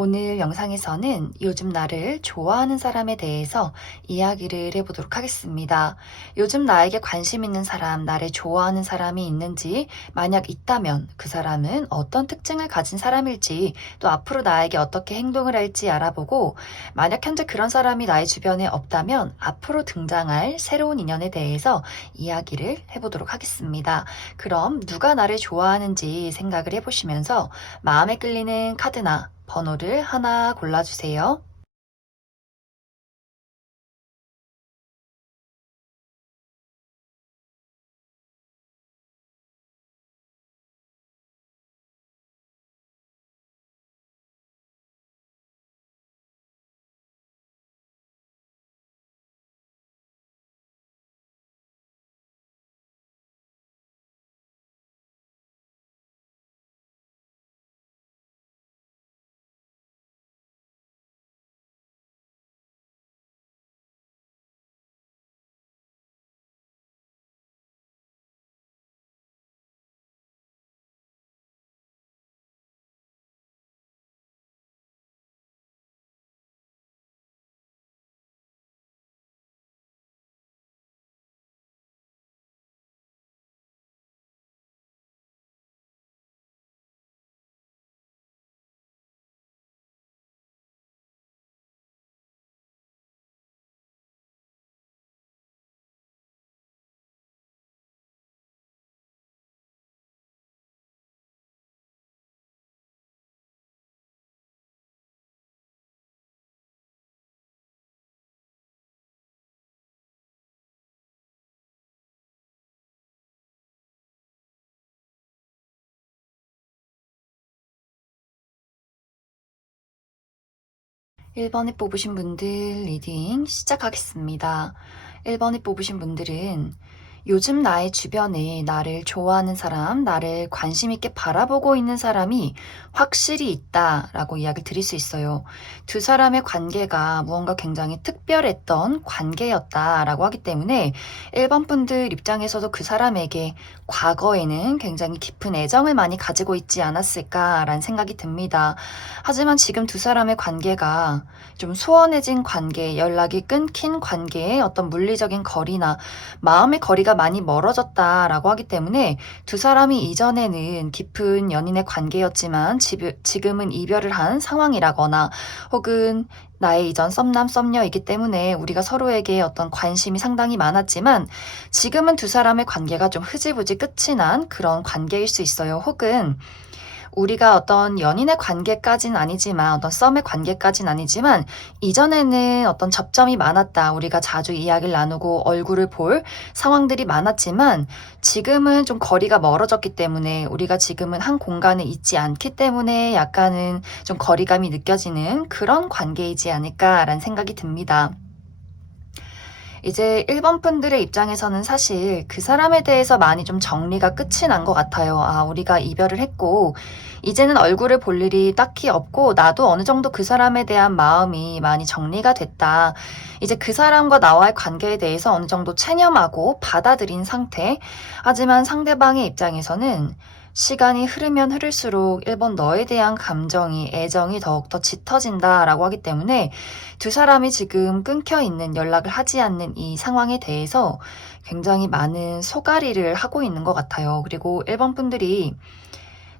오늘 영상에서는 요즘 나를 좋아하는 사람에 대해서 이야기를 해보도록 하겠습니다. 요즘 나에게 관심 있는 사람, 나를 좋아하는 사람이 있는지, 만약 있다면 그 사람은 어떤 특징을 가진 사람일지, 또 앞으로 나에게 어떻게 행동을 할지 알아보고, 만약 현재 그런 사람이 나의 주변에 없다면 앞으로 등장할 새로운 인연에 대해서 이야기를 해보도록 하겠습니다. 그럼 누가 나를 좋아하는지 생각을 해보시면서 마음에 끌리는 카드나 번호를 하나 골라주세요. 1번에 뽑으신 분들 리딩 시작하겠습니다. 1번에 뽑으신 분들은 요즘 나의 주변에 나를 좋아하는 사람, 나를 관심 있게 바라보고 있는 사람이 확실히 있다라고 이야기 드릴 수 있어요. 두 사람의 관계가 무언가 굉장히 특별했던 관계였다라고 하기 때문에 1번 분들 입장에서도 그 사람에게 과거에는 굉장히 깊은 애정을 많이 가지고 있지 않았을까라는 생각이 듭니다. 하지만 지금 두 사람의 관계가 좀 소원해진 관계, 연락이 끊긴 관계의 어떤 물리적인 거리나 마음의 거리가 많이 멀어졌다라고 하기 때문에 두 사람이 이전에는 깊은 연인의 관계였지만 지금은 이별을 한 상황이라거나 혹은 나의 이전 썸남 썸녀이기 때문에 우리가 서로에게 어떤 관심이 상당히 많았지만 지금은 두 사람의 관계가 좀 흐지부지 끝이 난 그런 관계일 수 있어요. 혹은 우리가 어떤 연인의 관계까진 아니지만 어떤 썸의 관계까진 아니지만 이전에는 어떤 접점이 많았다. 우리가 자주 이야기를 나누고 얼굴을 볼 상황들이 많았지만 지금은 좀 거리가 멀어졌기 때문에 우리가 지금은 한 공간에 있지 않기 때문에 약간은 좀 거리감이 느껴지는 그런 관계이지 않을까라는 생각이 듭니다. 이제 1번 분들의 입장에서는 사실 그 사람에 대해서 많이 좀 정리가 끝이 난 것 같아요. 아, 우리가 이별을 했고, 이제는 얼굴을 볼 일이 딱히 없고, 나도 어느 정도 그 사람에 대한 마음이 많이 정리가 됐다. 이제 그 사람과 나와의 관계에 대해서 어느 정도 체념하고 받아들인 상태. 하지만 상대방의 입장에서는 시간이 흐르면 흐를수록 1번 너에 대한 감정이, 애정이 더욱더 짙어진다라고 하기 때문에 두 사람이 지금 끊겨 있는 연락을 하지 않는 이 상황에 대해서 굉장히 많은 소가리를 하고 있는 것 같아요. 그리고 1번 분들이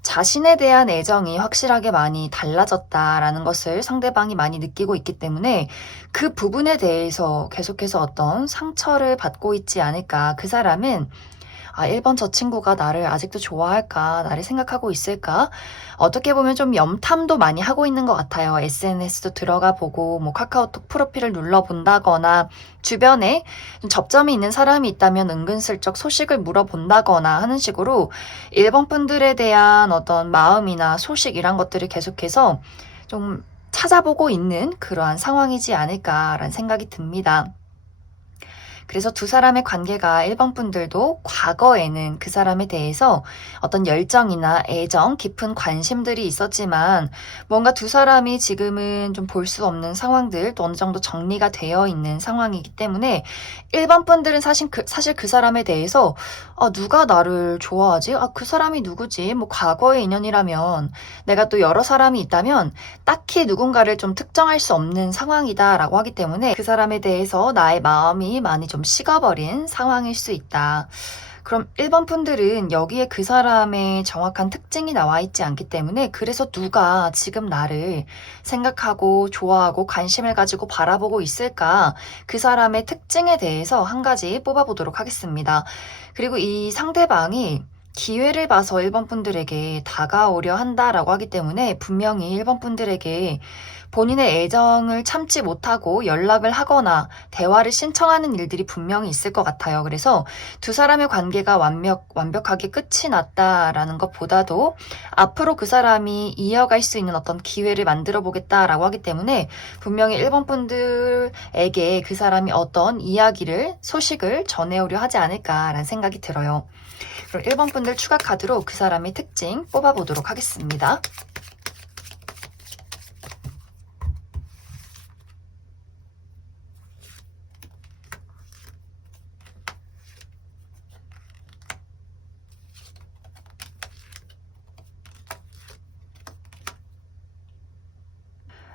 자신에 대한 애정이 확실하게 많이 달라졌다라는 것을 상대방이 많이 느끼고 있기 때문에 그 부분에 대해서 계속해서 어떤 상처를 받고 있지 않을까. 그 사람은 1번 저 친구가 나를 아직도 좋아할까? 나를 생각하고 있을까? 어떻게 보면 좀 염탐도 많이 하고 있는 것 같아요. SNS도 들어가 보고, 뭐 카카오톡 프로필을 눌러본다거나, 주변에 좀 접점이 있는 사람이 있다면 은근슬쩍 소식을 물어본다거나 하는 식으로 1번 분들에 대한 어떤 마음이나 소식 이런 것들을 계속해서 좀 찾아보고 있는 그러한 상황이지 않을까라는 생각이 듭니다. 그래서 두 사람의 관계가 1번 분들도 과거에는 그 사람에 대해서 어떤 열정이나 애정, 깊은 관심들이 있었지만 뭔가 두 사람이 지금은 좀 볼 수 없는 상황들, 또 어느 정도 정리가 되어 있는 상황이기 때문에 1번 분들은 사실 그 사람에 대해서 누가 나를 좋아하지? 그 사람이 누구지? 뭐 과거의 인연이라면 내가 또 여러 사람이 있다면 딱히 누군가를 좀 특정할 수 없는 상황이다라고 하기 때문에 그 사람에 대해서 나의 마음이 많이 좀 식어버린 상황일 수 있다. 그럼 1번 분들은 여기에 그 사람의 정확한 특징이 나와 있지 않기 때문에 그래서 누가 지금 나를 생각하고 좋아하고 관심을 가지고 바라보고 있을까? 그 사람의 특징에 대해서 한 가지 뽑아보도록 하겠습니다. 그리고 이 상대방이 기회를 봐서 1번 분들에게 다가오려 한다라고 하기 때문에 분명히 1번 분들에게 본인의 애정을 참지 못하고 연락을 하거나 대화를 신청하는 일들이 분명히 있을 것 같아요. 그래서 두 사람의 관계가 완벽하게 끝이 났다라는 것보다도 앞으로 그 사람이 이어갈 수 있는 어떤 기회를 만들어 보겠다라고 하기 때문에 분명히 1번 분들에게 그 사람이 어떤 소식을 전해오려 하지 않을까라는 생각이 들어요. 그럼 1번 분들 추가 카드로 그 사람의 특징 뽑아보도록 하겠습니다.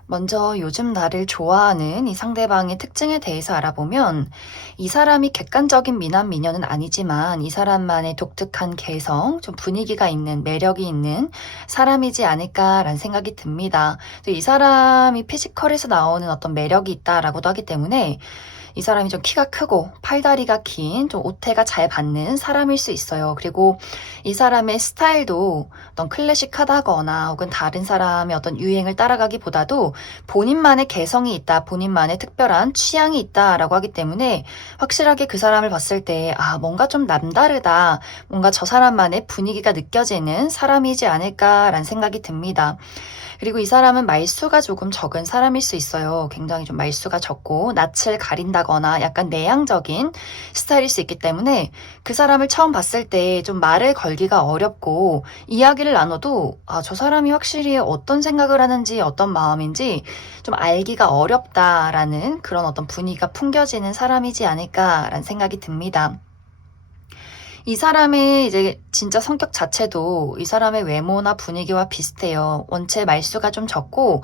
먼저 요즘 나를 좋아하는 이 상대방의 특징에 대해서 알아보면 이 사람이 객관적인 미남 미녀는 아니지만 이 사람만의 독특한 개성, 좀 분위기가 있는 매력이 있는 사람이지 않을까라는 생각이 듭니다. 이 사람이 피지컬에서 나오는 어떤 매력이 있다라고도 하기 때문에 이 사람이 좀 키가 크고 팔다리가 긴 좀 옷태가 잘 받는 사람일 수 있어요. 그리고 이 사람의 스타일도 어떤 클래식하다거나 혹은 다른 사람의 어떤 유행을 따라가기보다도 본인만의 개성이 있다, 본인만의 특별한 취향이 있다라고 하기 때문에 확실하게 그 사람을 봤을 때 뭔가 좀 남다르다, 뭔가 저 사람만의 분위기가 느껴지는 사람이지 않을까라는 생각이 듭니다. 그리고 이 사람은 말수가 조금 적은 사람일 수 있어요. 굉장히 좀 말수가 적고 낯을 가린다거나 약간 내향적인 스타일일 수 있기 때문에 그 사람을 처음 봤을 때 좀 말을 걸기가 어렵고 이야기를 나눠도 저 사람이 확실히 어떤 생각을 하는지 어떤 마음인지 좀 알기가 어렵다라는 그런 어떤 분위기가 풍겨지는 사람이지 않을까라는 생각이 듭니다. 이 사람의 이제 진짜 성격 자체도 이 사람의 외모나 분위기와 비슷해요. 원체 말수가 좀 적고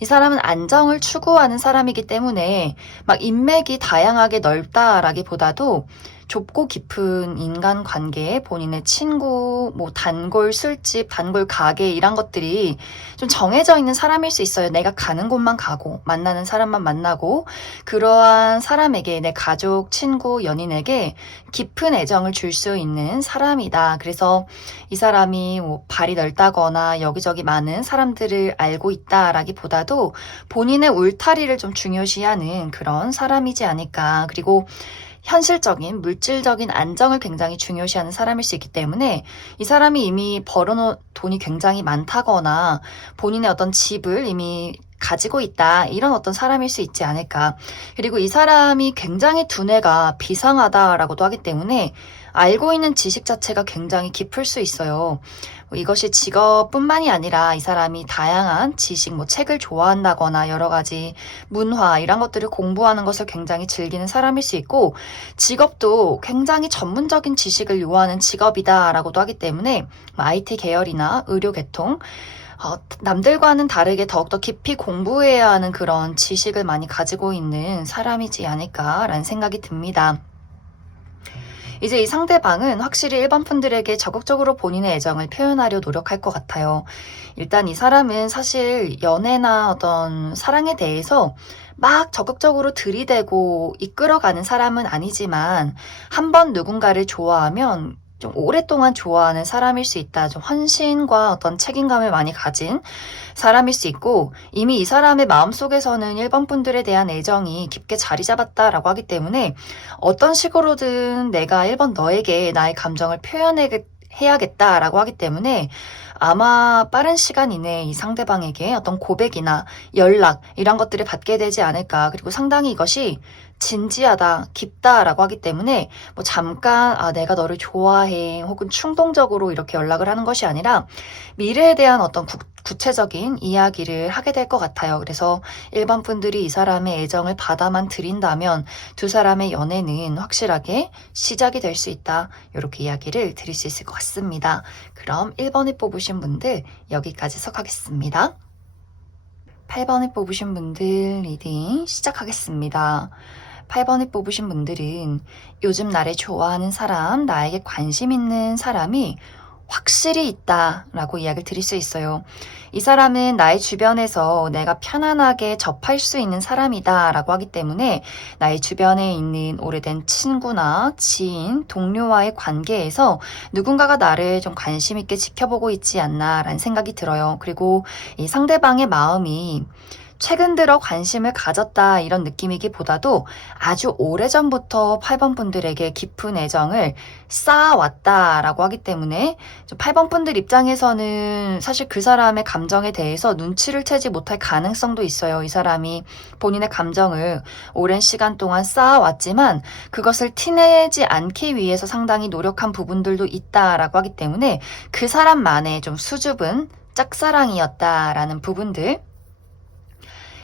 이 사람은 안정을 추구하는 사람이기 때문에 막 인맥이 다양하게 넓다라기보다도 좁고 깊은 인간관계, 본인의 친구, 뭐 단골 술집, 단골 가게 이런 것들이 좀 정해져 있는 사람일 수 있어요. 내가 가는 곳만 가고 만나는 사람만 만나고 그러한 사람에게 내 가족, 친구, 연인에게 깊은 애정을 줄 수 있는 사람이다. 그래서 이 사람이 뭐 발이 넓다거나 여기저기 많은 사람들을 알고 있다라기보다도 본인의 울타리를 좀 중요시하는 그런 사람이지 않을까. 그리고 현실적인 물질적인 안정을 굉장히 중요시하는 사람일 수 있기 때문에 이 사람이 이미 벌어놓은 돈이 굉장히 많다거나 본인의 어떤 집을 이미 가지고 있다 이런 어떤 사람일 수 있지 않을까. 그리고 이 사람이 굉장히 두뇌가 비상하다라고도 하기 때문에 알고 있는 지식 자체가 굉장히 깊을 수 있어요. 이것이 직업뿐만이 아니라 이 사람이 다양한 지식, 책을 좋아한다거나 여러 가지 문화 이런 것들을 공부하는 것을 굉장히 즐기는 사람일 수 있고 직업도 굉장히 전문적인 지식을 요하는 직업이다라고도 하기 때문에 IT 계열이나 의료 계통 남들과는 다르게 더욱더 깊이 공부해야 하는 그런 지식을 많이 가지고 있는 사람이지 않을까라는 생각이 듭니다. 이제 이 상대방은 확실히 1번 분들에게 적극적으로 본인의 애정을 표현하려 노력할 것 같아요. 일단 이 사람은 사실 연애나 어떤 사랑에 대해서 막 적극적으로 들이대고 이끌어가는 사람은 아니지만 한 번 누군가를 좋아하면 좀 오랫동안 좋아하는 사람일 수 있다. 좀 헌신과 어떤 책임감을 많이 가진 사람일 수 있고 이미 이 사람의 마음속에서는 1번 분들에 대한 애정이 깊게 자리 잡았다라고 하기 때문에 어떤 식으로든 내가 1번 너에게 나의 감정을 표현해야겠다라고 하기 때문에 아마 빠른 시간 이내에 이 상대방에게 어떤 고백이나 연락 이런 것들을 받게 되지 않을까. 그리고 상당히 이것이 진지하다, 깊다라고 하기 때문에 뭐 잠깐 내가 너를 좋아해 혹은 충동적으로 이렇게 연락을 하는 것이 아니라 미래에 대한 어떤 구체적인 이야기를 하게 될 것 같아요. 그래서 일반 분들이 이 사람의 애정을 받아만 들인다면 두 사람의 연애는 확실하게 시작이 될 수 있다. 이렇게 이야기를 드릴 수 있을 것 같습니다. 그럼 1번을 뽑으신 분들 여기까지 해석하겠습니다. 8번을 뽑으신 분들 리딩 시작하겠습니다. 8번을 뽑으신 분들은 요즘 나를 좋아하는 사람, 나에게 관심 있는 사람이 확실히 있다라고 이야기를 드릴 수 있어요. 이 사람은 나의 주변에서 내가 편안하게 접할 수 있는 사람이다라고 하기 때문에 나의 주변에 있는 오래된 친구나 지인, 동료와의 관계에서 누군가가 나를 좀 관심 있게 지켜보고 있지 않나라는 생각이 들어요. 그리고 이 상대방의 마음이 최근 들어 관심을 가졌다 이런 느낌이기보다도 아주 오래전부터 8번 분들에게 깊은 애정을 쌓아왔다라고 하기 때문에 8번 분들 입장에서는 사실 그 사람의 감정에 대해서 눈치를 채지 못할 가능성도 있어요. 이 사람이 본인의 감정을 오랜 시간 동안 쌓아왔지만 그것을 티내지 않기 위해서 상당히 노력한 부분들도 있다라고 하기 때문에 그 사람만의 좀 수줍은 짝사랑이었다라는 부분들,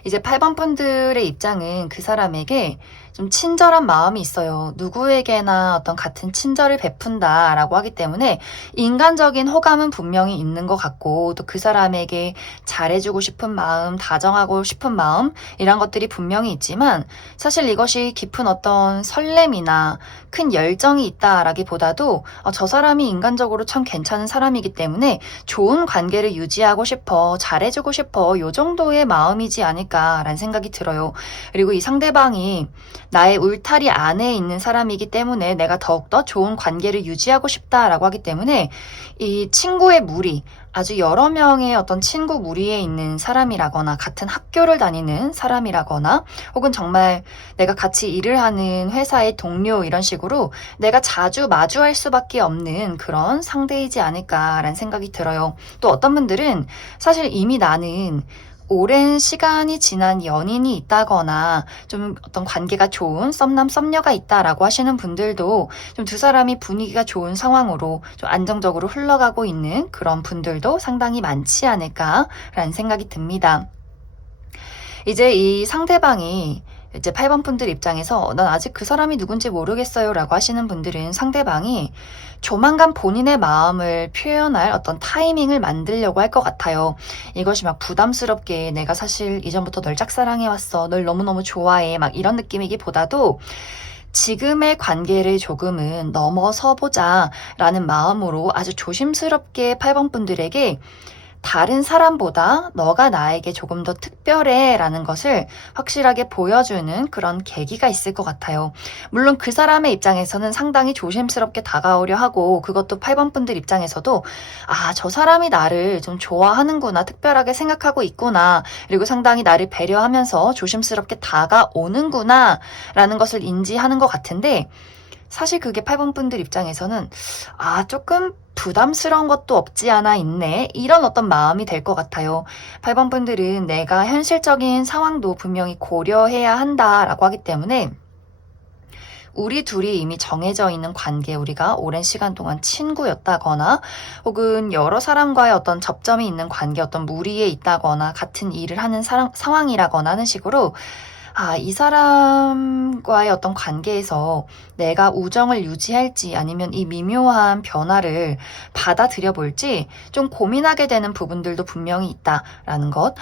이제 8번 분들의 입장은 그 사람에게 좀 친절한 마음이 있어요. 누구에게나 어떤 같은 친절을 베푼다라고 하기 때문에 인간적인 호감은 분명히 있는 것 같고 또 그 사람에게 잘해주고 싶은 마음, 다정하고 싶은 마음 이런 것들이 분명히 있지만 사실 이것이 깊은 어떤 설렘이나 큰 열정이 있다라기보다도 저 사람이 인간적으로 참 괜찮은 사람이기 때문에 좋은 관계를 유지하고 싶어, 잘해주고 싶어 요 정도의 마음이지 않을까라는 생각이 들어요. 그리고 이 상대방이 나의 울타리 안에 있는 사람이기 때문에 내가 더욱더 좋은 관계를 유지하고 싶다라고 하기 때문에 이 친구의 무리, 아주 여러 명의 어떤 친구 무리에 있는 사람이라거나 같은 학교를 다니는 사람이라거나 혹은 정말 내가 같이 일을 하는 회사의 동료 이런 식으로 내가 자주 마주할 수밖에 없는 그런 상대이지 않을까라는 생각이 들어요. 또 어떤 분들은 사실 이미 나는 오랜 시간이 지난 연인이 있다거나 좀 어떤 관계가 좋은 썸남 썸녀가 있다라고 하시는 분들도 좀 두 사람이 분위기가 좋은 상황으로 좀 안정적으로 흘러가고 있는 그런 분들도 상당히 많지 않을까라는 생각이 듭니다. 이제 이 상대방이 이제 8번 분들 입장에서 난 아직 그 사람이 누군지 모르겠어요 라고 하시는 분들은 상대방이 조만간 본인의 마음을 표현할 어떤 타이밍을 만들려고 할 것 같아요. 이것이 막 부담스럽게 내가 사실 이전부터 널 짝사랑해왔어, 널 너무너무 좋아해 막 이런 느낌이기보다도 지금의 관계를 조금은 넘어서 보자 라는 마음으로 아주 조심스럽게 8번 분들에게 다른 사람보다 너가 나에게 조금 더 특별해 라는 것을 확실하게 보여주는 그런 계기가 있을 것 같아요. 물론 그 사람의 입장에서는 상당히 조심스럽게 다가오려 하고 그것도 8번 분들 입장에서도 저 사람이 나를 좀 좋아하는구나, 특별하게 생각하고 있구나, 그리고 상당히 나를 배려하면서 조심스럽게 다가오는구나 라는 것을 인지하는 것 같은데 사실 그게 8번 분들 입장에서는 조금 부담스러운 것도 없지 않아 있네 이런 어떤 마음이 될 것 같아요. 8번 분들은 내가 현실적인 상황도 분명히 고려해야 한다라고 하기 때문에 우리 둘이 이미 정해져 있는 관계, 우리가 오랜 시간 동안 친구였다거나 혹은 여러 사람과의 어떤 접점이 있는 관계, 어떤 무리에 있다거나 같은 일을 하는 상황이라거나 하는 식으로 이 사람과의 어떤 관계에서 내가 우정을 유지할지 아니면 이 미묘한 변화를 받아들여 볼지 좀 고민하게 되는 부분들도 분명히 있다라는 것.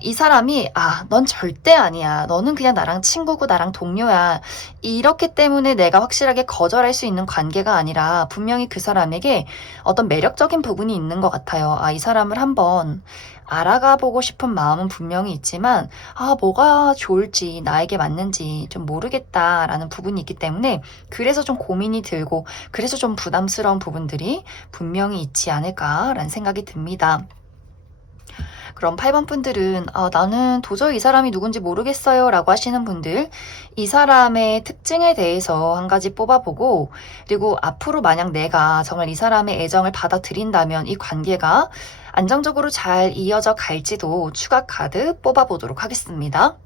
이 사람이 넌 절대 아니야. 너는 그냥 나랑 친구고 나랑 동료야. 이렇기 때문에 내가 확실하게 거절할 수 있는 관계가 아니라 분명히 그 사람에게 어떤 매력적인 부분이 있는 것 같아요. 이 사람을 한번 알아가 보고 싶은 마음은 분명히 있지만 뭐가 좋을지 나에게 맞는지 좀 모르겠다라는 부분이 있기 때문에 그래서 좀 고민이 들고 그래서 좀 부담스러운 부분들이 분명히 있지 않을까라는 생각이 듭니다. 그럼 8번 분들은 나는 도저히 이 사람이 누군지 모르겠어요 라고 하시는 분들, 이 사람의 특징에 대해서 한 가지 뽑아보고, 그리고 앞으로 만약 내가 정말 이 사람의 애정을 받아들인다면 이 관계가 안정적으로 잘 이어져 갈지도 추가 카드 뽑아보도록 하겠습니다.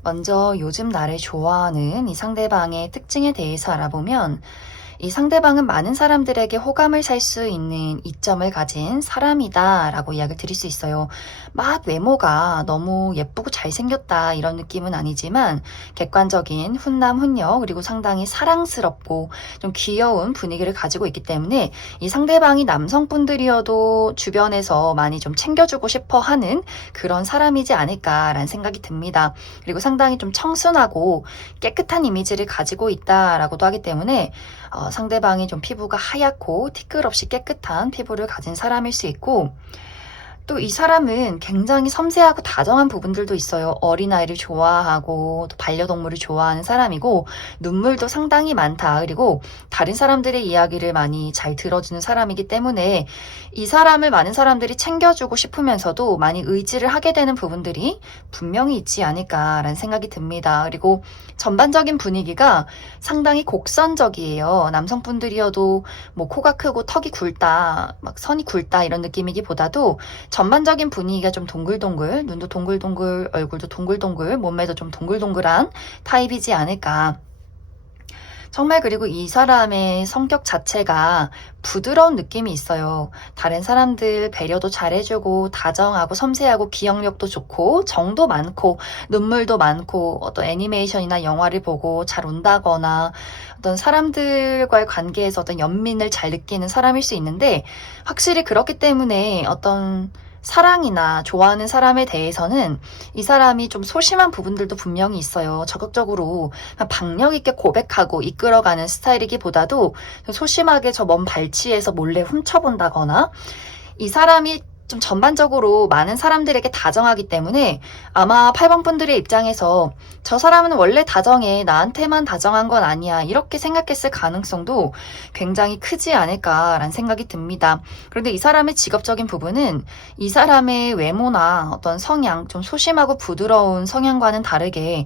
먼저 요즘 나를 좋아하는 이 상대방의 특징에 대해서 알아보면, 이 상대방은 많은 사람들에게 호감을 살 수 있는 이점을 가진 사람이다 라고 이야기를 드릴 수 있어요. 막 외모가 너무 예쁘고 잘생겼다 이런 느낌은 아니지만 객관적인 훈남 훈녀, 그리고 상당히 사랑스럽고 좀 귀여운 분위기를 가지고 있기 때문에 이 상대방이 남성분들이어도 주변에서 많이 좀 챙겨주고 싶어 하는 그런 사람이지 않을까라는 생각이 듭니다. 그리고 상당히 좀 청순하고 깨끗한 이미지를 가지고 있다라고도 하기 때문에 상대방이 좀 피부가 하얗고 티끌 없이 깨끗한 피부를 가진 사람일 수 있고, 또 이 사람은 굉장히 섬세하고 다정한 부분들도 있어요. 어린아이를 좋아하고 또 반려동물을 좋아하는 사람이고, 눈물도 상당히 많다. 그리고 다른 사람들의 이야기를 많이 잘 들어주는 사람이기 때문에 이 사람을 많은 사람들이 챙겨주고 싶으면서도 많이 의지를 하게 되는 부분들이 분명히 있지 않을까라는 생각이 듭니다. 그리고 전반적인 분위기가 상당히 곡선적이에요. 남성분들이어도 뭐 코가 크고 턱이 굵다, 막 선이 굵다 이런 느낌이기보다도 전반적인 분위기가 좀 동글동글, 눈도 동글동글, 얼굴도 동글동글, 몸매도 좀 동글동글한 타입이지 않을까. 정말 그리고 이 사람의 성격 자체가 부드러운 느낌이 있어요. 다른 사람들 배려도 잘해주고 다정하고 섬세하고 기억력도 좋고 정도 많고 눈물도 많고 어떤 애니메이션이나 영화를 보고 잘 운다거나 어떤 사람들과의 관계에서 어떤 연민을 잘 느끼는 사람일 수 있는데, 확실히 그렇기 때문에 어떤 사랑이나 좋아하는 사람에 대해서는 이 사람이 좀 소심한 부분들도 분명히 있어요. 적극적으로 박력 있게 고백하고 이끌어가는 스타일이기보다도 소심하게 저 먼 발치에서 몰래 훔쳐본다거나, 이 사람이 좀 전반적으로 많은 사람들에게 다정하기 때문에 아마 8번 분들의 입장에서 저 사람은 원래 다정해, 나한테만 다정한 건 아니야, 이렇게 생각했을 가능성도 굉장히 크지 않을까라는 생각이 듭니다. 그런데 이 사람의 직업적인 부분은 이 사람의 외모나 어떤 성향, 좀 소심하고 부드러운 성향과는 다르게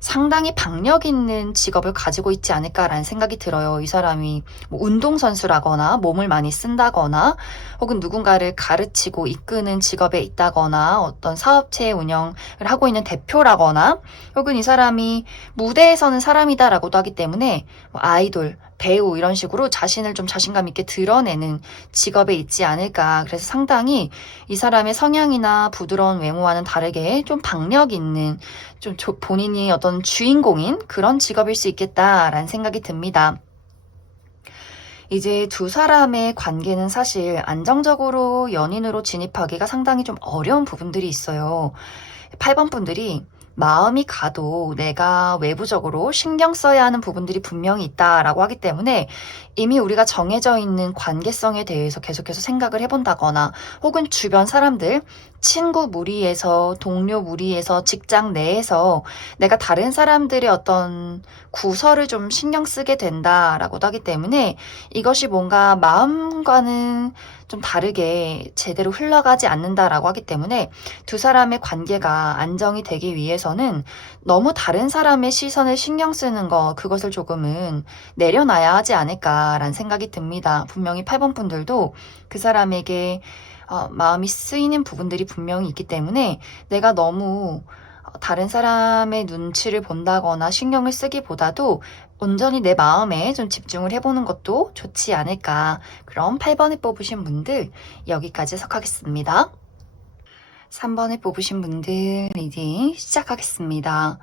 상당히 박력 있는 직업을 가지고 있지 않을까라는 생각이 들어요. 이 사람이 뭐 운동선수라거나 몸을 많이 쓴다거나 혹은 누군가를 가르치고 이끄는 직업에 있다거나 어떤 사업체 운영을 하고 있는 대표라거나, 혹은 이 사람이 무대에 서는 사람이다라고도 하기 때문에 뭐 아이돌, 배우 이런 식으로 자신을 좀 자신감 있게 드러내는 직업에 있지 않을까. 그래서 상당히 이 사람의 성향이나 부드러운 외모와는 다르게 좀 박력 있는, 좀 본인이 어떤 주인공인 그런 직업일 수 있겠다라는 생각이 듭니다. 이제 두 사람의 관계는 사실 안정적으로 연인으로 진입하기가 상당히 좀 어려운 부분들이 있어요. 8번 분들이 마음이 가도 내가 외부적으로 신경 써야 하는 부분들이 분명히 있다라고 하기 때문에 이미 우리가 정해져 있는 관계성에 대해서 계속해서 생각을 해본다거나, 혹은 주변 사람들, 친구 무리에서, 동료 무리에서, 직장 내에서 내가 다른 사람들의 어떤 구설을 좀 신경 쓰게 된다라고도 하기 때문에 이것이 뭔가 마음과는 좀 다르게 제대로 흘러가지 않는다라고 하기 때문에 두 사람의 관계가 안정이 되기 위해서는 너무 다른 사람의 시선을 신경 쓰는 거, 그것을 조금은 내려놔야 하지 않을까라는 생각이 듭니다. 분명히 8번 분들도 그 사람에게 마음이 쓰이는 부분들이 분명히 있기 때문에 내가 너무 다른 사람의 눈치를 본다거나 신경을 쓰기보다도 온전히 내 마음에 좀 집중을 해보는 것도 좋지 않을까. 그럼 8번에 뽑으신 분들 여기까지 해석하겠습니다. 3번에 뽑으신 분들 리딩 시작하겠습니다.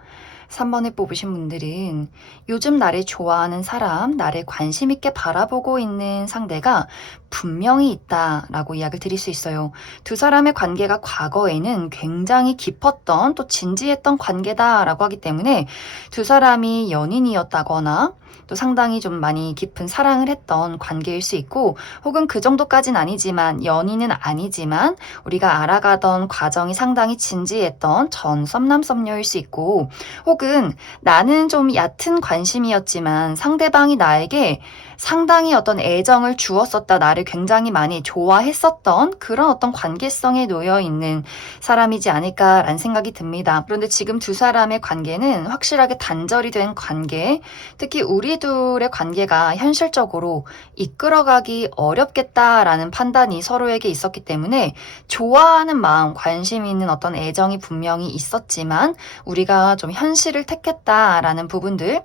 3번에 뽑으신 분들은 요즘 나를 좋아하는 사람, 나를 관심 있게 바라보고 있는 상대가 분명히 있다라고 이야기를 드릴 수 있어요. 두 사람의 관계가 과거에는 굉장히 깊었던 또 진지했던 관계다라고 하기 때문에 두 사람이 연인이었다거나 또 상당히 좀 많이 깊은 사랑을 했던 관계일 수 있고, 혹은 그 정도까진 아니지만 연인은 아니지만 우리가 알아가던 과정이 상당히 진지했던 전 썸남 썸녀일 수 있고, 혹은 나는 좀 얕은 관심이었지만 상대방이 나에게 상당히 어떤 애정을 주었었다, 나를 굉장히 많이 좋아했었던 그런 어떤 관계성에 놓여 있는 사람이지 않을까라는 생각이 듭니다. 그런데 지금 두 사람의 관계는 확실하게 단절이 된 관계, 특히 우리 둘의 관계가 현실적으로 이끌어가기 어렵겠다라는 판단이 서로에게 있었기 때문에 좋아하는 마음, 관심 있는 어떤 애정이 분명히 있었지만 우리가 좀 현실을 택했다라는 부분들,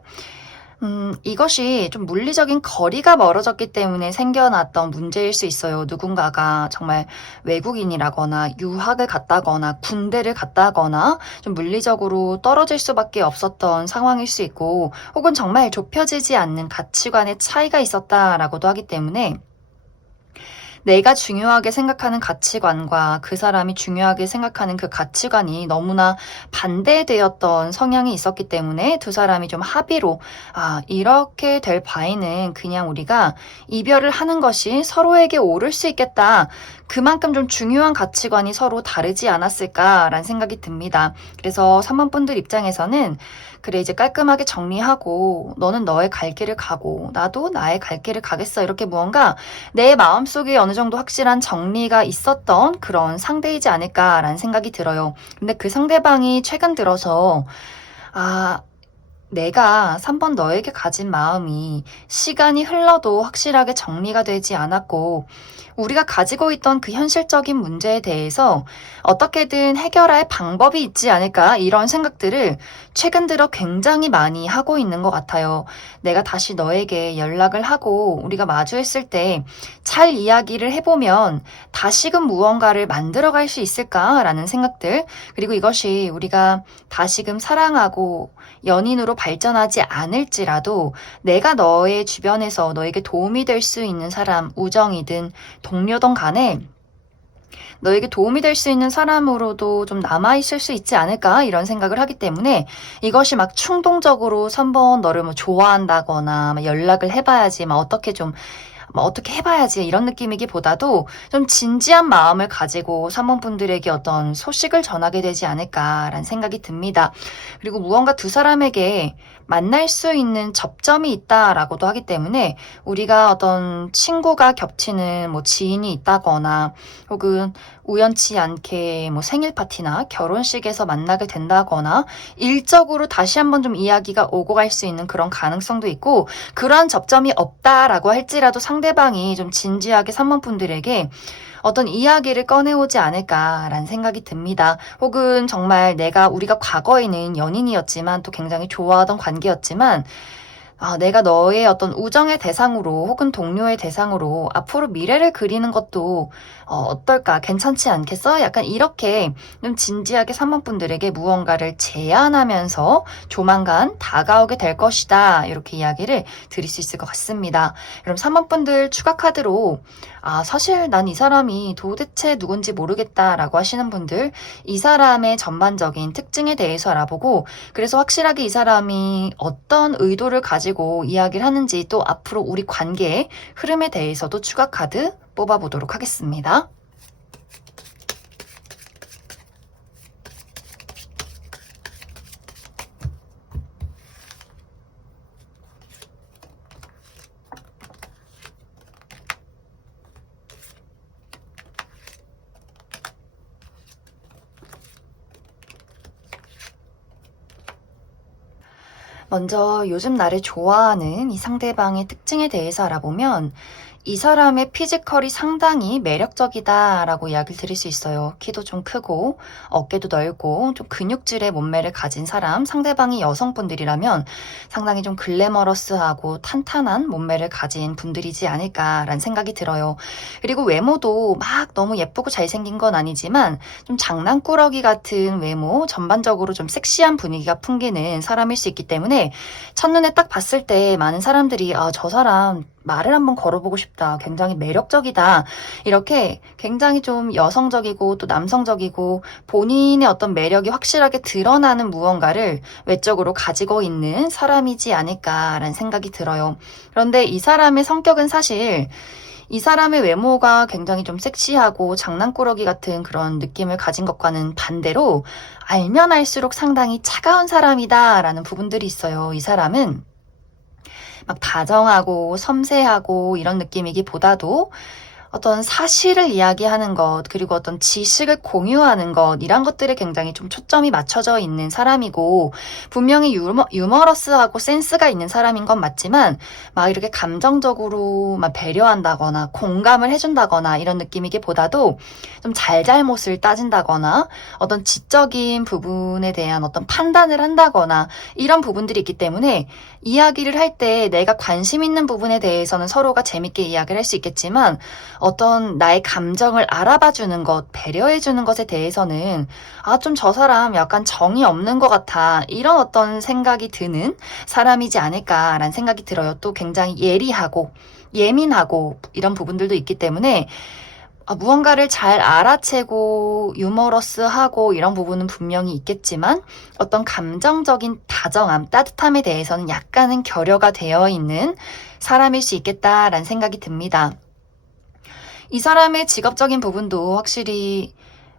이것이 좀 물리적인 거리가 멀어졌기 때문에 생겨났던 문제일 수 있어요. 누군가가 정말 외국인이라거나 유학을 갔다거나 군대를 갔다거나 좀 물리적으로 떨어질 수밖에 없었던 상황일 수 있고, 혹은 정말 좁혀지지 않는 가치관의 차이가 있었다라고도 하기 때문에 내가 중요하게 생각하는 가치관과 그 사람이 중요하게 생각하는 그 가치관이 너무나 반대되었던 성향이 있었기 때문에 두 사람이 좀 합의로, 이렇게 될 바에는 그냥 우리가 이별을 하는 것이 서로에게 옳을 수 있겠다. 그만큼 좀 중요한 가치관이 서로 다르지 않았을까라는 생각이 듭니다. 그래서 3번 분들 입장에서는 그래, 이제 깔끔하게 정리하고 너는 너의 갈 길을 가고 나도 나의 갈 길을 가겠어, 이렇게 무언가 내 마음속에 어느 정도 확실한 정리가 있었던 그런 상대이지 않을까라는 생각이 들어요. 근데 그 상대방이 최근 들어서 내가 3번 너에게 가진 마음이 시간이 흘러도 확실하게 정리가 되지 않았고, 우리가 가지고 있던 그 현실적인 문제에 대해서 어떻게든 해결할 방법이 있지 않을까, 이런 생각들을 최근 들어 굉장히 많이 하고 있는 것 같아요. 내가 다시 너에게 연락을 하고 우리가 마주했을 때 잘 이야기를 해보면 다시금 무언가를 만들어갈 수 있을까라는 생각들, 그리고 이것이 우리가 다시금 사랑하고 연인으로 발전하지 않을지라도 내가 너의 주변에서 너에게 도움이 될 수 있는 사람, 우정이든 동료든 간에 너에게 도움이 될 수 있는 사람으로도 좀 남아있을 수 있지 않을까, 이런 생각을 하기 때문에 이것이 막 충동적으로 3번 너를 뭐 좋아한다거나 막 연락을 해봐야지, 막 어떻게 해봐야지, 이런 느낌이기보다도 좀 진지한 마음을 가지고 3번 분들에게 어떤 소식을 전하게 되지 않을까라는 생각이 듭니다. 그리고 무언가 두 사람에게 만날 수 있는 접점이 있다라고도 하기 때문에 우리가 어떤 친구가 겹치는 뭐 지인이 있다거나, 혹은 우연치 않게 뭐 생일 파티나 결혼식에서 만나게 된다거나, 일적으로 다시 한번 좀 이야기가 오고 갈 수 있는 그런 가능성도 있고, 그러한 접점이 없다라고 할지라도 상대방이 좀 진지하게 3번 분들에게 어떤 이야기를 꺼내오지 않을까라는 생각이 듭니다. 혹은 정말 우리가 과거에는 연인이었지만 또 굉장히 좋아하던 관계였지만, 내가 너의 어떤 우정의 대상으로 혹은 동료의 대상으로 앞으로 미래를 그리는 것도 어떨까, 괜찮지 않겠어? 약간 이렇게 좀 진지하게 3번 분들에게 무언가를 제안하면서 조만간 다가오게 될 것이다, 이렇게 이야기를 드릴 수 있을 것 같습니다. 그럼 3번 분들 추가 카드로 사실 난 이 사람이 도대체 누군지 모르겠다라고 하시는 분들, 이 사람의 전반적인 특징에 대해서 알아보고, 그래서 확실하게 이 사람이 어떤 의도를 가지고 이야기를 하는지, 또 앞으로 우리 관계의 흐름에 대해서도 추가 카드 뽑아보도록 하겠습니다. 먼저 요즘 나를 좋아하는 이 상대방의 특징에 대해서 알아보면, 이 사람의 피지컬이 상당히 매력적이다라고 이야기를 드릴 수 있어요. 키도 좀 크고 어깨도 넓고 좀 근육질의 몸매를 가진 사람, 상대방이 여성분들이라면 상당히 좀 글래머러스하고 탄탄한 몸매를 가진 분들이지 않을까라는 생각이 들어요. 그리고 외모도 막 너무 예쁘고 잘생긴 건 아니지만 좀 장난꾸러기 같은 외모, 전반적으로 좀 섹시한 분위기가 풍기는 사람일 수 있기 때문에 첫눈에 딱 봤을 때 많은 사람들이 저 사람 말을 한번 걸어보고 싶다. 굉장히 매력적이다. 이렇게 굉장히 좀 여성적이고 또 남성적이고 본인의 어떤 매력이 확실하게 드러나는 무언가를 외적으로 가지고 있는 사람이지 않을까라는 생각이 들어요. 그런데 이 사람의 성격은 사실 이 사람의 외모가 굉장히 좀 섹시하고 장난꾸러기 같은 그런 느낌을 가진 것과는 반대로 알면 알수록 상당히 차가운 사람이다라는 부분들이 있어요. 이 사람은 막 다정하고 섬세하고 이런 느낌이기보다도 어떤 사실을 이야기하는 것, 그리고 어떤 지식을 공유하는 것, 이런 것들에 굉장히 좀 초점이 맞춰져 있는 사람이고, 분명히 유머러스하고 센스가 있는 사람인 건 맞지만, 막 이렇게 감정적으로 막 배려한다거나, 공감을 해준다거나, 이런 느낌이기보다도 좀 잘잘못을 따진다거나, 어떤 지적인 부분에 대한 어떤 판단을 한다거나, 이런 부분들이 있기 때문에, 이야기를 할 때 내가 관심 있는 부분에 대해서는 서로가 재밌게 이야기를 할 수 있겠지만, 어떤 나의 감정을 알아봐주는 것, 배려해주는 것에 대해서는 좀 저 사람 약간 정이 없는 것 같아. 이런 어떤 생각이 드는 사람이지 않을까라는 생각이 들어요. 또 굉장히 예리하고 예민하고 이런 부분들도 있기 때문에 무언가를 잘 알아채고 유머러스하고 이런 부분은 분명히 있겠지만 어떤 감정적인 다정함, 따뜻함에 대해서는 약간은 결여가 되어 있는 사람일 수 있겠다라는 생각이 듭니다. 이 사람의 직업적인 부분도 확실히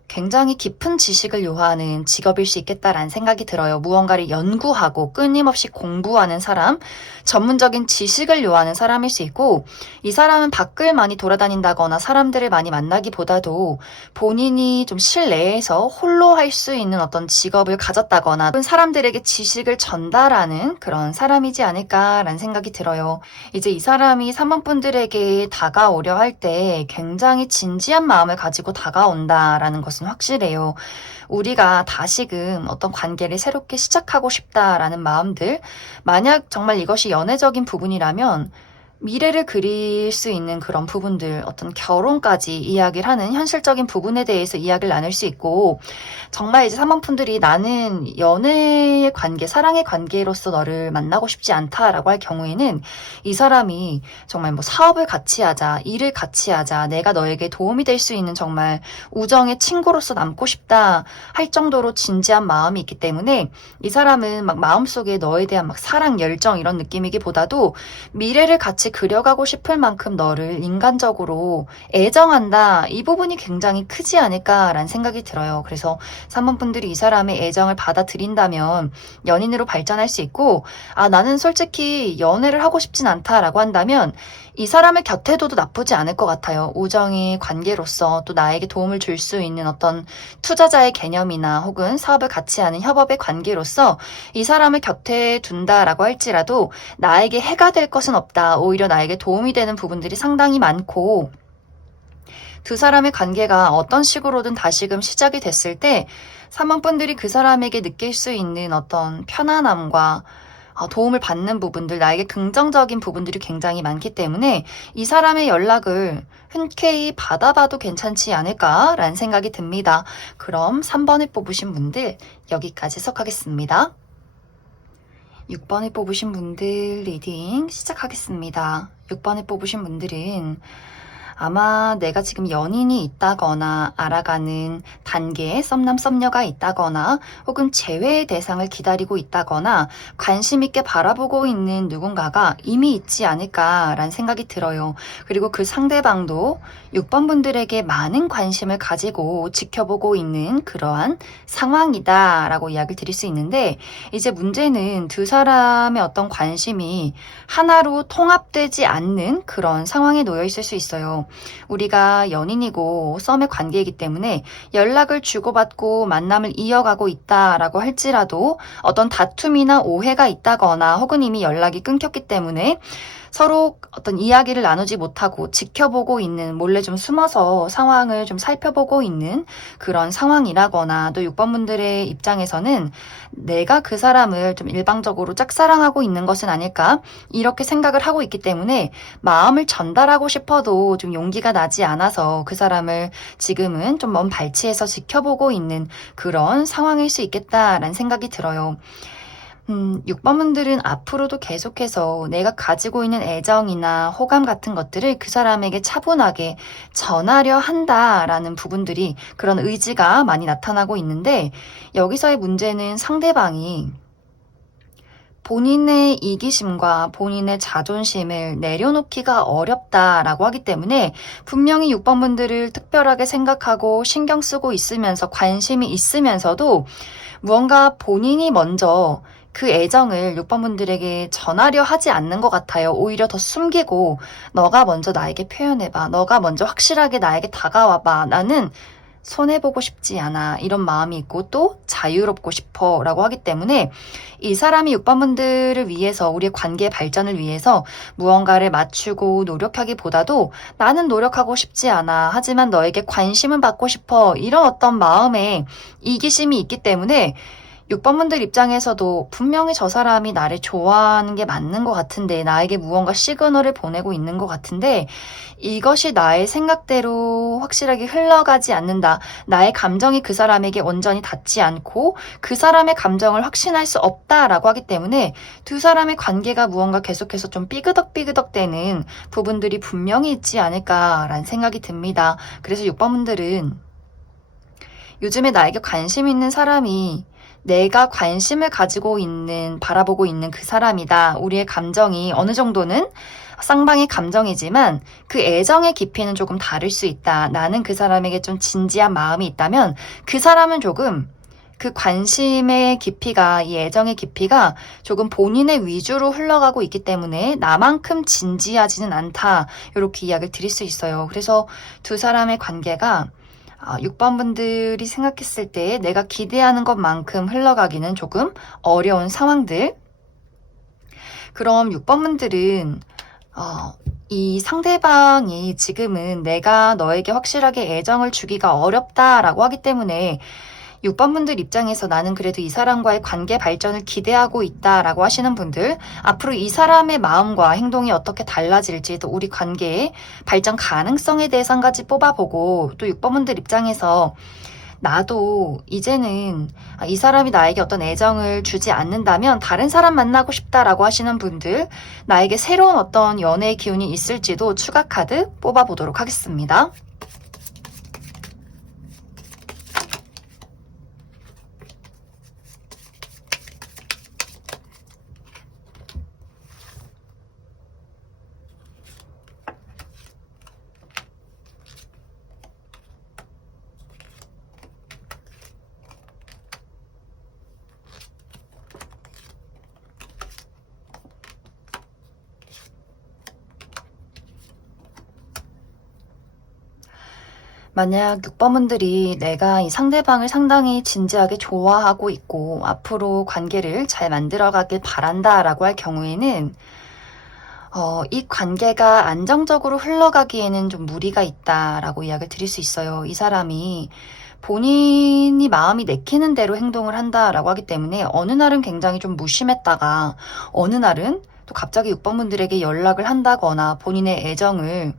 굉장히 깊은 지식을 요하는 직업일 수 있겠다라는 생각이 들어요. 무언가를 연구하고 끊임없이 공부하는 사람, 전문적인 지식을 요하는 사람일 수 있고, 이 사람은 밖을 많이 돌아다닌다거나 사람들을 많이 만나기보다도 본인이 좀 실내에서 홀로 할 수 있는 어떤 직업을 가졌다거나 사람들에게 지식을 전달하는 그런 사람이지 않을까라는 생각이 들어요. 이제 이 사람이 사모분들에게 다가오려 할 때 굉장히 진지한 마음을 가지고 다가온다라는 것은 확실해요. 우리가 다시금 어떤 관계를 새롭게 시작하고 싶다라는 마음들, 만약 정말 이것이 연애적인 부분이라면 미래를 그릴 수 있는 그런 부분들, 어떤 결혼까지 이야기를 하는 현실적인 부분에 대해서 이야기를 나눌 수 있고, 정말 이제 사모분들이 나는 연애의 관계, 사랑의 관계로서 너를 만나고 싶지 않다라고 할 경우에는 이 사람이 정말 뭐 사업을 같이 하자, 일을 같이 하자, 내가 너에게 도움이 될 수 있는 정말 우정의 친구로서 남고 싶다 할 정도로 진지한 마음이 있기 때문에 이 사람은 막 마음속에 너에 대한 막 사랑, 열정 이런 느낌이기보다도 미래를 같이 그려가고 싶을 만큼 너를 인간적으로 애정한다. 이 부분이 굉장히 크지 않을까라는 생각이 들어요. 그래서 사모분들이 이 사람의 애정을 받아들인다면 연인으로 발전할 수 있고, 나는 솔직히 연애를 하고 싶진 않다라고 한다면 이 사람을 곁에 둬도 나쁘지 않을 것 같아요. 우정의 관계로서 또 나에게 도움을 줄 수 있는 어떤 투자자의 개념이나 혹은 사업을 같이 하는 협업의 관계로서 이 사람을 곁에 둔다라고 할지라도 나에게 해가 될 것은 없다. 오히려 나에게 도움이 되는 부분들이 상당히 많고, 두 사람의 관계가 어떤 식으로든 다시금 시작이 됐을 때 사모분들이 그 사람에게 느낄 수 있는 어떤 편안함과 도움을 받는 부분들, 나에게 긍정적인 부분들이 굉장히 많기 때문에 이 사람의 연락을 흔쾌히 받아봐도 괜찮지 않을까라는 생각이 듭니다. 그럼 3번을 뽑으신 분들 여기까지 해석하겠습니다. 6번을 뽑으신 분들 리딩 시작하겠습니다. 6번을 뽑으신 분들은 아마 내가 지금 연인이 있다거나 알아가는 단계에 썸남 썸녀가 있다거나 혹은 재회의 대상을 기다리고 있다거나 관심 있게 바라보고 있는 누군가가 이미 있지 않을까라는 생각이 들어요. 그리고 그 상대방도 6번 분들에게 많은 관심을 가지고 지켜보고 있는 그러한 상황이다라고 이야기를 드릴 수 있는데, 이제 문제는 두 사람의 어떤 관심이 하나로 통합되지 않는 그런 상황에 놓여 있을 수 있어요. 우리가 연인이고 썸의 관계이기 때문에 연락을 주고받고 만남을 이어가고 있다라고 할지라도 어떤 다툼이나 오해가 있다거나 혹은 이미 연락이 끊겼기 때문에 서로 어떤 이야기를 나누지 못하고 지켜보고 있는, 몰래 좀 숨어서 상황을 좀 살펴보고 있는 그런 상황이라거나, 또 6번 분들의 입장에서는 내가 그 사람을 좀 일방적으로 짝사랑하고 있는 것은 아닐까 이렇게 생각을 하고 있기 때문에 마음을 전달하고 싶어도 좀 용기가 나지 않아서 그 사람을 지금은 좀 먼 발치에서 지켜보고 있는 그런 상황일 수 있겠다라는 생각이 들어요. 6번분들은 앞으로도 계속해서 내가 가지고 있는 애정이나 호감 같은 것들을 그 사람에게 차분하게 전하려 한다라는 부분들이 그런 의지가 많이 나타나고 있는데 여기서의 문제는 상대방이 본인의 이기심과 본인의 자존심을 내려놓기가 어렵다라고 하기 때문에 분명히 6번분들을 특별하게 생각하고 신경 쓰고 있으면서 관심이 있으면서도 무언가 본인이 먼저 그 애정을 6번분들에게 전하려 하지 않는 것 같아요. 오히려 더 숨기고 너가 먼저 나에게 표현해봐. 너가 먼저 확실하게 나에게 다가와봐. 나는 손해보고 싶지 않아. 이런 마음이 있고 또 자유롭고 싶어 라고 하기 때문에 이 사람이 6번분들을 위해서 우리의 관계 발전을 위해서 무언가를 맞추고 노력하기보다도 나는 노력하고 싶지 않아. 하지만 너에게 관심은 받고 싶어. 이런 어떤 마음에 이기심이 있기 때문에 6번분들 입장에서도 분명히 저 사람이 나를 좋아하는 게 맞는 것 같은데 나에게 무언가 시그널을 보내고 있는 것 같은데 이것이 나의 생각대로 확실하게 흘러가지 않는다. 나의 감정이 그 사람에게 온전히 닿지 않고 그 사람의 감정을 확신할 수 없다라고 하기 때문에 두 사람의 관계가 무언가 계속해서 좀 삐그덕삐그덕 되는 부분들이 분명히 있지 않을까라는 생각이 듭니다. 그래서 6번분들은 요즘에 나에게 관심 있는 사람이 내가 관심을 가지고 있는, 바라보고 있는 그 사람이다. 우리의 감정이 어느 정도는 쌍방의 감정이지만 그 애정의 깊이는 조금 다를 수 있다. 나는 그 사람에게 좀 진지한 마음이 있다면 그 사람은 조금 그 관심의 깊이가, 이 애정의 깊이가 조금 본인의 위주로 흘러가고 있기 때문에 나만큼 진지하지는 않다. 이렇게 이야기를 드릴 수 있어요. 그래서 두 사람의 관계가 6번분들이 생각했을 때 내가 기대하는 것만큼 흘러가기는 조금 어려운 상황들. 그럼 6번분들은 이 상대방이 지금은 내가 너에게 확실하게 애정을 주기가 어렵다라고 하기 때문에 6번분들 입장에서 나는 그래도 이 사람과의 관계 발전을 기대하고 있다라고 하시는 분들, 앞으로 이 사람의 마음과 행동이 어떻게 달라질지, 또 우리 관계의 발전 가능성에 대해서 한 가지 뽑아보고, 또 6번분들 입장에서 나도 이제는 이 사람이 나에게 어떤 애정을 주지 않는다면 다른 사람 만나고 싶다라고 하시는 분들, 나에게 새로운 어떤 연애의 기운이 있을지도 추가 카드 뽑아보도록 하겠습니다. 만약 6번분들이 내가 이 상대방을 상당히 진지하게 좋아하고 있고 앞으로 관계를 잘 만들어가길 바란다라고 할 경우에는 이 관계가 안정적으로 흘러가기에는 좀 무리가 있다라고 이야기를 드릴 수 있어요. 이 사람이 본인이 마음이 내키는 대로 행동을 한다라고 하기 때문에 어느 날은 굉장히 좀 무심했다가 어느 날은 또 갑자기 6번분들에게 연락을 한다거나 본인의 애정을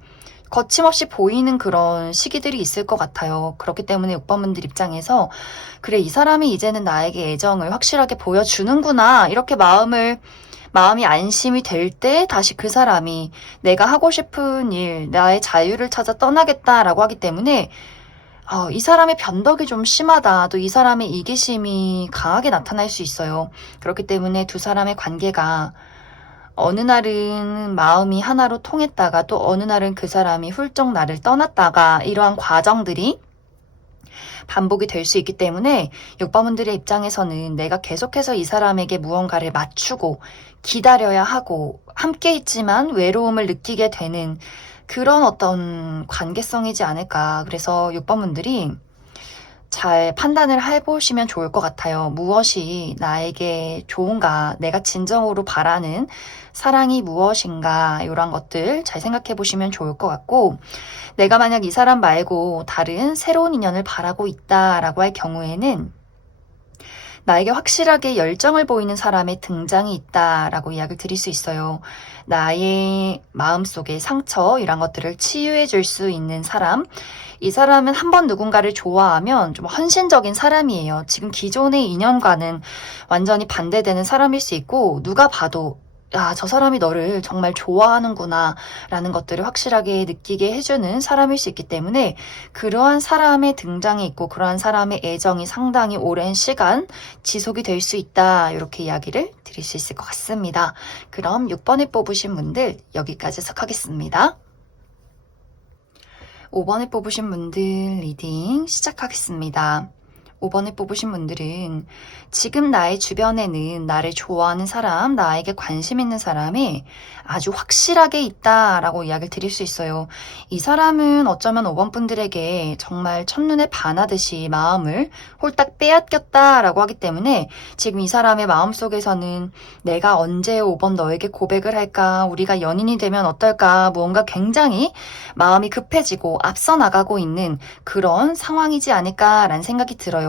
거침없이 보이는 그런 시기들이 있을 것 같아요. 그렇기 때문에 6번분들 입장에서 그래, 이 사람이 이제는 나에게 애정을 확실하게 보여주는구나. 이렇게 마음이 안심이 될 때 다시 그 사람이 내가 하고 싶은 일, 나의 자유를 찾아 떠나겠다라고 하기 때문에 이 사람의 변덕이 좀 심하다. 또 이 사람의 이기심이 강하게 나타날 수 있어요. 그렇기 때문에 두 사람의 관계가 어느 날은 마음이 하나로 통했다가 또 어느 날은 그 사람이 훌쩍 나를 떠났다가 이러한 과정들이 반복이 될 수 있기 때문에 6번분들의 입장에서는 내가 계속해서 이 사람에게 무언가를 맞추고 기다려야 하고 함께 있지만 외로움을 느끼게 되는 그런 어떤 관계성이지 않을까. 그래서 6번분들이 잘 판단을 해보시면 좋을 것 같아요. 무엇이 나에게 좋은가, 내가 진정으로 바라는 사랑이 무엇인가, 이런 것들 잘 생각해 보시면 좋을 것 같고, 내가 만약 이 사람 말고 다른 새로운 인연을 바라고 있다라고 할 경우에는 나에게 확실하게 열정을 보이는 사람의 등장이 있다라고 이야기를 드릴 수 있어요. 나의 마음속의 상처, 이런 것들을 치유해 줄 수 있는 사람. 이 사람은 한번 누군가를 좋아하면 좀 헌신적인 사람이에요. 지금 기존의 인연과는 완전히 반대되는 사람일 수 있고, 누가 봐도 야, 저 사람이 너를 정말 좋아하는구나 라는 것들을 확실하게 느끼게 해주는 사람일 수 있기 때문에, 그러한 사람의 등장이 있고 그러한 사람의 애정이 상당히 오랜 시간 지속이 될 수 있다, 이렇게 이야기를 드릴 수 있을 것 같습니다. 그럼 6번에 뽑으신 분들 여기까지 해석하겠습니다. 5번에 뽑으신 분들 리딩 시작하겠습니다. 5번에 뽑으신 분들은 지금 나의 주변에는 나를 좋아하는 사람, 나에게 관심 있는 사람이 아주 확실하게 있다라고 이야기를 드릴 수 있어요. 이 사람은 어쩌면 5번 분들에게 정말 첫눈에 반하듯이 마음을 홀딱 빼앗겼다라고 하기 때문에, 지금 이 사람의 마음속에서는 내가 언제 5번 너에게 고백을 할까, 우리가 연인이 되면 어떨까, 무언가 굉장히 마음이 급해지고 앞서 나가고 있는 그런 상황이지 않을까라는 생각이 들어요.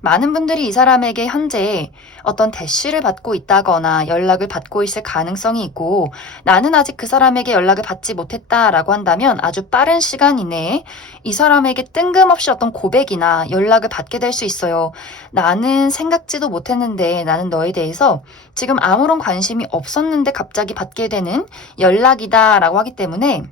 많은 분들이 이 사람에게 현재 어떤 대시를 받고 있다거나 연락을 받고 있을 가능성이 있고, 나는 아직 그 사람에게 연락을 받지 못했다라고 한다면 아주 빠른 시간 이내에 이 사람에게 뜬금없이 어떤 고백이나 연락을 받게 될 수 있어요. 나는 생각지도 못했는데, 나는 너에 대해서 지금 아무런 관심이 없었는데 갑자기 받게 되는 연락이다라고 하기 때문에,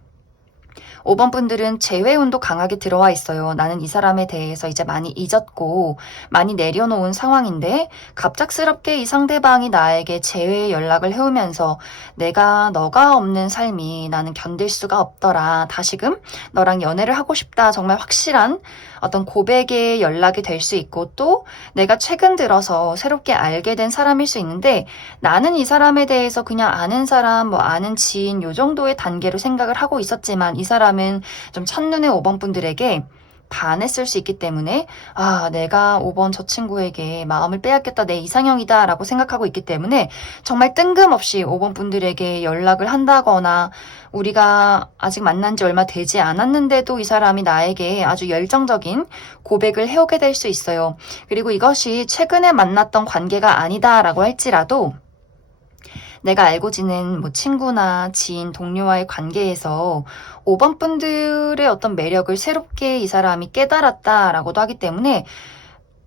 5번 분들은 재회운도 강하게 들어와 있어요. 나는 이 사람에 대해서 이제 많이 잊었고 많이 내려놓은 상황인데, 갑작스럽게 이 상대방이 나에게 재회 연락을 해오면서 내가 너가 없는 삶이 나는 견딜 수가 없더라, 다시금 너랑 연애를 하고 싶다, 정말 확실한 어떤 고백의 연락이 될 수 있고, 또 내가 최근 들어서 새롭게 알게 된 사람일 수 있는데, 나는 이 사람에 대해서 그냥 아는 사람, 뭐 아는 지인 요 정도의 단계로 생각을 하고 있었지만, 이 사람은 좀 첫눈에 5번 분들에게 반했을 수 있기 때문에, 아, 내가 5번 저 친구에게 마음을 빼앗겼다, 내 이상형이다 라고 생각하고 있기 때문에 정말 뜬금없이 5번 분들에게 연락을 한다거나, 우리가 아직 만난 지 얼마 되지 않았는데도 이 사람이 나에게 아주 열정적인 고백을 해오게 될 수 있어요. 그리고 이것이 최근에 만났던 관계가 아니다라고 할지라도, 내가 알고 지낸 뭐 친구나 지인, 동료와의 관계에서 5번 분들의 어떤 매력을 새롭게 이 사람이 깨달았다라고도 하기 때문에,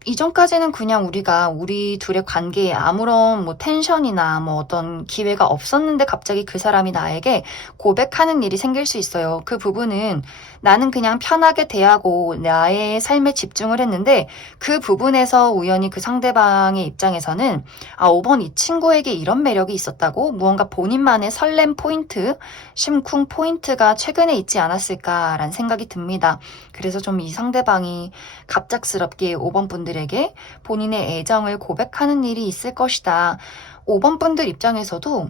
이전까지는 그냥 우리가 우리 둘의 관계에 아무런 뭐 텐션이나 뭐 어떤 기회가 없었는데 갑자기 그 사람이 나에게 고백하는 일이 생길 수 있어요. 그 부분은 나는 그냥 편하게 대하고 나의 삶에 집중을 했는데, 그 부분에서 우연히 그 상대방의 입장에서는 5번 이 친구에게 이런 매력이 있었다고, 무언가 본인만의 설렘 포인트, 심쿵 포인트가 최근에 있지 않았을까라는 생각이 듭니다. 그래서 좀 이 상대방이 갑작스럽게 5번 분들에게 본인의 애정을 고백하는 일이 있을 것이다. 5번 분들 입장에서도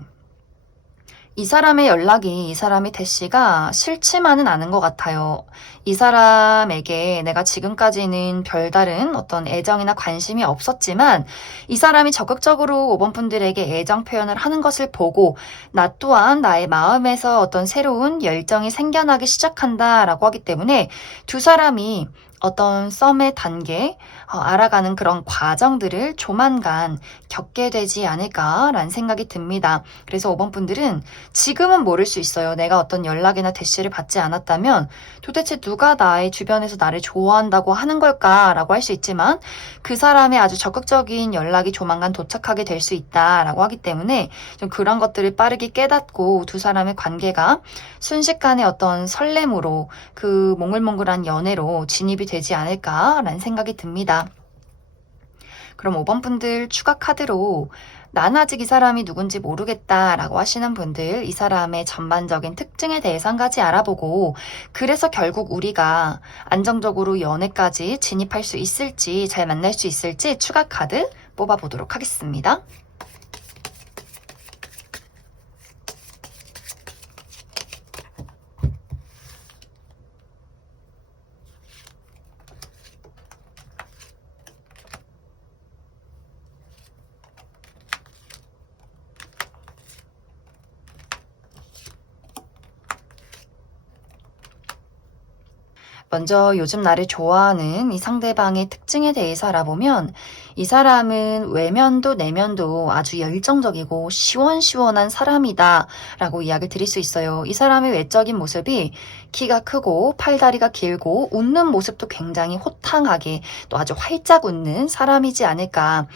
이 사람의 연락이, 이 사람의 대시가 싫지만은 않은 것 같아요. 이 사람에게 내가 지금까지는 별다른 어떤 애정이나 관심이 없었지만, 이 사람이 적극적으로 5번 분들에게 애정 표현을 하는 것을 보고 나 또한 나의 마음에서 어떤 새로운 열정이 생겨나기 시작한다라고 하기 때문에, 두 사람이 어떤 썸의 단계, 알아가는 그런 과정들을 조만간 겪게 되지 않을까라는 생각이 듭니다. 그래서 5번 분들은 지금은 모를 수 있어요. 내가 어떤 연락이나 대시를 받지 않았다면 도대체 누가 나의 주변에서 나를 좋아한다고 하는 걸까라고 할 수 있지만, 그 사람의 아주 적극적인 연락이 조만간 도착하게 될 수 있다라고 하기 때문에, 좀 그런 것들을 빠르게 깨닫고 두 사람의 관계가 순식간에 어떤 설렘으로, 그 몽글몽글한 연애로 진입이 되지 않을까라는 생각이 듭니다. 그럼 5번 분들 추가 카드로, 난 아직 이 사람이 누군지 모르겠다라고 하시는 분들, 이 사람의 전반적인 특징에 대해서 한 가지 알아보고, 그래서 결국 우리가 안정적으로 연애까지 진입할 수 있을지, 잘 만날 수 있을지 추가 카드 뽑아보도록 하겠습니다. 먼저 요즘 나를 좋아하는 이 상대방의 특징에 대해서 알아보면 이 사람은 외면도 내면도 아주 열정적이고 시원시원한 사람이다 라고 이야기를 드릴 수 있어요. 이 사람의 외적인 모습이 키가 크고 팔다리가 길고 웃는 모습도 굉장히 호탕하게 또 아주 활짝 웃는 사람이지 않을까.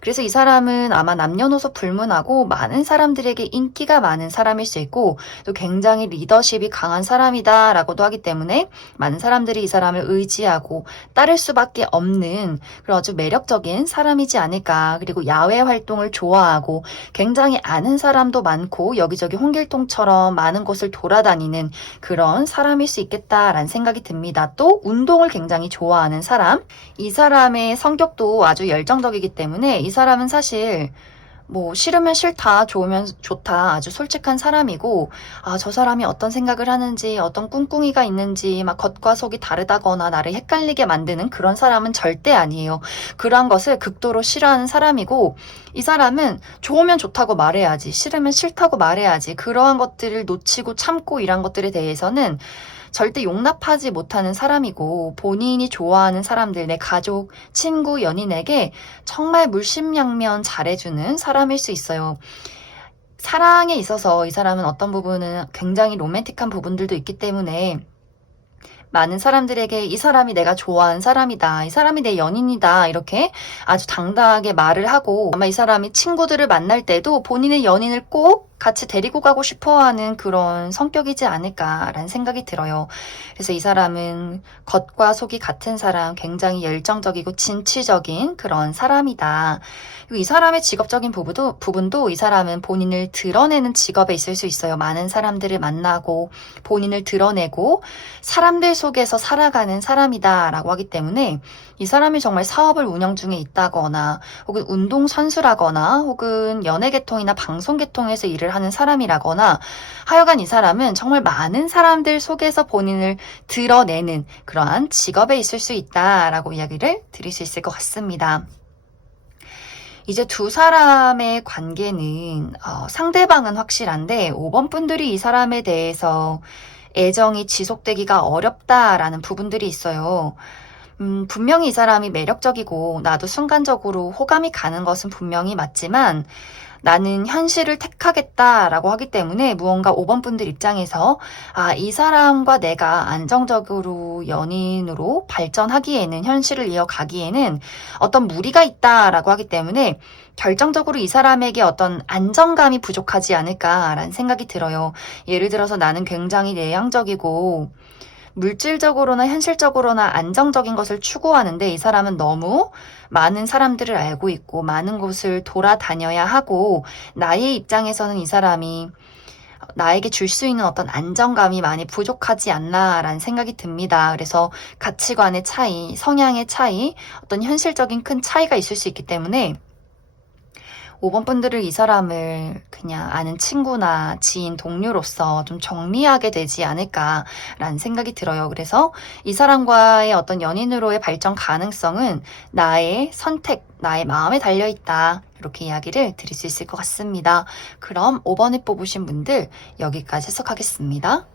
그래서 이 사람은 아마 남녀노소 불문하고 많은 사람들에게 인기가 많은 사람일 수 있고 또 굉장히 리더십이 강한 사람이다라고도 하기 때문에 많은 사람들이 이 사람을 의지하고 따를 수밖에 없는 그런 아주 매력적인 사람이지 않을까. 그리고 야외 활동을 좋아하고 굉장히 아는 사람도 많고 여기저기 홍길동처럼 많은 곳을 돌아다니는 그런 사람일 수 있겠다라는 생각이 듭니다. 또 운동을 굉장히 좋아하는 사람. 이 사람의 성격도 아주 열정적이기 때문에 이 사람은 사실 뭐 싫으면 싫다, 좋으면 좋다 아주 솔직한 사람이고 저 사람이 어떤 생각을 하는지 어떤 꿍꿍이가 있는지 막 겉과 속이 다르다거나 나를 헷갈리게 만드는 그런 사람은 절대 아니에요. 그러한 것을 극도로 싫어하는 사람이고 이 사람은 좋으면 좋다고 말해야지 싫으면 싫다고 말해야지 그러한 것들을 놓치고 참고 이런 것들에 대해서는 절대 용납하지 못하는 사람이고 본인이 좋아하는 사람들, 내 가족, 친구, 연인에게 정말 물심양면 잘해주는 사람일 수 있어요. 사랑에 있어서 이 사람은 어떤 부분은 굉장히 로맨틱한 부분들도 있기 때문에 많은 사람들에게 이 사람이 내가 좋아하는 사람이다. 이 사람이 내 연인이다. 이렇게 아주 당당하게 말을 하고 아마 이 사람이 친구들을 만날 때도 본인의 연인을 꼭 같이 데리고 가고 싶어하는 그런 성격이지 않을까라는 생각이 들어요. 그래서 이 사람은 겉과 속이 같은 사람, 굉장히 열정적이고 진취적인 그런 사람이다. 그리고 이 사람의 직업적인 부분도 이 사람은 본인을 드러내는 직업에 있을 수 있어요. 많은 사람들을 만나고 본인을 드러내고 사람들 속에서 살아가는 사람이다라고 하기 때문에 이 사람이 정말 사업을 운영 중에 있다거나 혹은 운동선수라거나 혹은 연예계통이나 방송계통에서 일을 하는 사람이라거나 하여간 이 사람은 정말 많은 사람들 속에서 본인을 드러내는 그러한 직업에 있을 수 있다라고 이야기를 드릴 수 있을 것 같습니다. 이제 두 사람의 관계는 상대방은 확실한데 5번 분들이 이 사람에 대해서 애정이 지속되기가 어렵다라는 부분들이 있어요. 분명히 이 사람이 매력적이고 나도 순간적으로 호감이 가는 것은 분명히 맞지만 나는 현실을 택하겠다라고 하기 때문에 무언가 5번 분들 입장에서 이 사람과 내가 안정적으로 연인으로 발전하기에는 현실을 이어가기에는 어떤 무리가 있다라고 하기 때문에 결정적으로 이 사람에게 어떤 안정감이 부족하지 않을까라는 생각이 들어요. 예를 들어서 나는 굉장히 내향적이고 물질적으로나 현실적으로나 안정적인 것을 추구하는데 이 사람은 너무 많은 사람들을 알고 있고 많은 곳을 돌아다녀야 하고 나의 입장에서는 이 사람이 나에게 줄 수 있는 어떤 안정감이 많이 부족하지 않나라는 생각이 듭니다. 그래서 가치관의 차이, 성향의 차이, 어떤 현실적인 큰 차이가 있을 수 있기 때문에 5번 분들을 이 사람을 그냥 아는 친구나 지인, 동료로서 좀 정리하게 되지 않을까라는 생각이 들어요. 그래서 이 사람과의 어떤 연인으로의 발전 가능성은 나의 선택, 나의 마음에 달려있다. 이렇게 이야기를 드릴 수 있을 것 같습니다. 그럼 5번에 뽑으신 분들 여기까지 해석하겠습니다.